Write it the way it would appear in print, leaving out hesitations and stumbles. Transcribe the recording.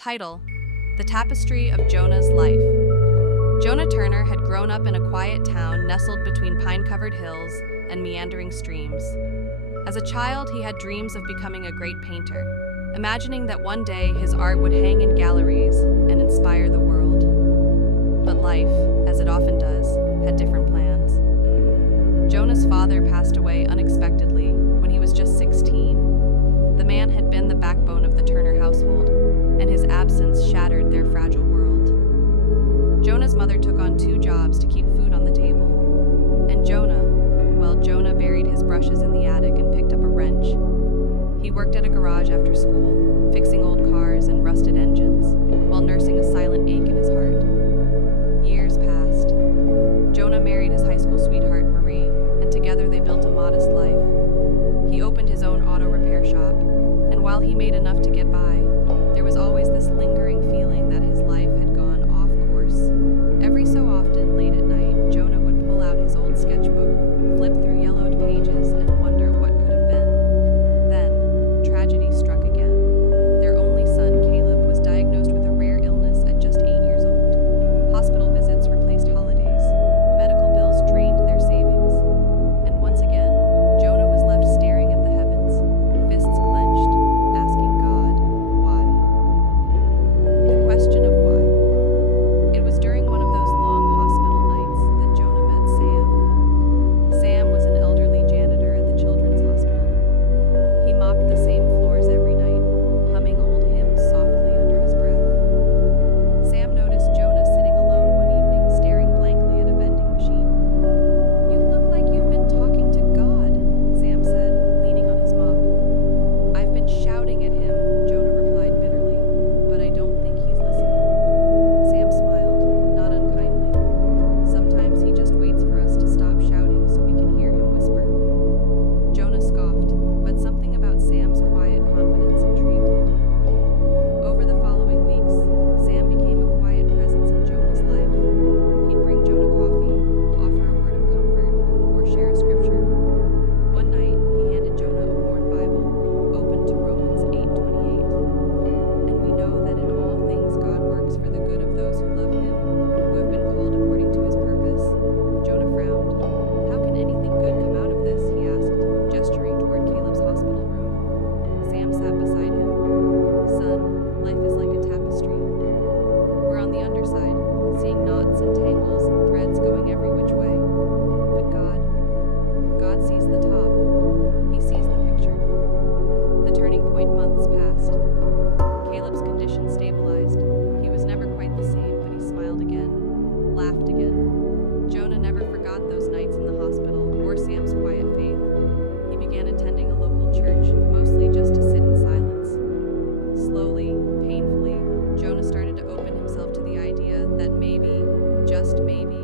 Title: The Tapestry of Jonah's Life. Jonah Turner had grown up in a quiet town nestled between pine-covered hills and meandering streams. As a child, he had dreams of becoming a great painter, imagining that one day his art would hang in galleries and inspire the world. But life, as it often does, had different plans. Jonah's father passed away unexpectedly when he was just 16. The man had been the backbone of the Turner household, and his absence shattered their fragile world. Jonah's mother took on 2 jobs to keep food on the table, and Jonah buried his brushes in the attic and picked up a wrench. He worked at a garage after school, fixing old cars and rusted engines, while nursing a silent ache in his heart. Years passed. Jonah married his high school sweetheart, Marie, and together they built a modest life. He opened his own auto repair shop, and while he made enough to get by, there was always this lingering feeling that his life had gone off course. Every so often, late at night, Jonah would pull out his old sketchbook, flip through yellowed pages, and wonder what could have been. Then, tragedy struck again. Their only son, Caleb, was diagnosed with a rare illness at just 8 years old. Hospital visits replaced holidays. Medical bills drained their savings. And once again, Jonah was left staring at the heavens, fists clenched, asking God, why? The question of why. It was during one of those long hospital nights that Jonah met Sam. Sam was an elderly janitor at the children's hospital. He mopped the same floors every night, humming old hymns softly under his breath. Sam noticed Jonah sitting alone one evening, staring blankly at a vending machine. "You look like you've been talking to God," Sam said, leaning on his mop. "I've been shouting at him," Jonah replied bitterly, "but I don't think he's listening." Sam smiled, not unkindly. "Sometimes he just waits for us to stop shouting so we can hear him whisper." Jonah scoffed, but something about Sam's quiet confidence intrigued him. Over the following weeks, Sam became a quiet presence in Jonah's life. He'd bring Jonah coffee, offer a word of comfort, or share a scripture. One night, he handed Jonah a worn Bible, open to Romans 8:28. "And we know that in all things God works for the good of those who love him, who have been called according to his purpose." Jonah frowned. "How can anything good come out of this?" he asked, gesturing toward Caleb's hospital room. Sam sat beside him. "Son, life is like a tapestry. We're on the underside, seeing knots and tangles and threads going every which way. But God sees the top. He sees the picture." The turning point months passed. Caleb's condition stabilized. He was never quite the same, but he smiled again, laughed again. Jonah never forgot those nights in the hospital or Sam's quiet faith. He began attending a local church, mostly just to sit in silence. Slowly, painfully, Jonah started to open himself to the idea that maybe, just maybe,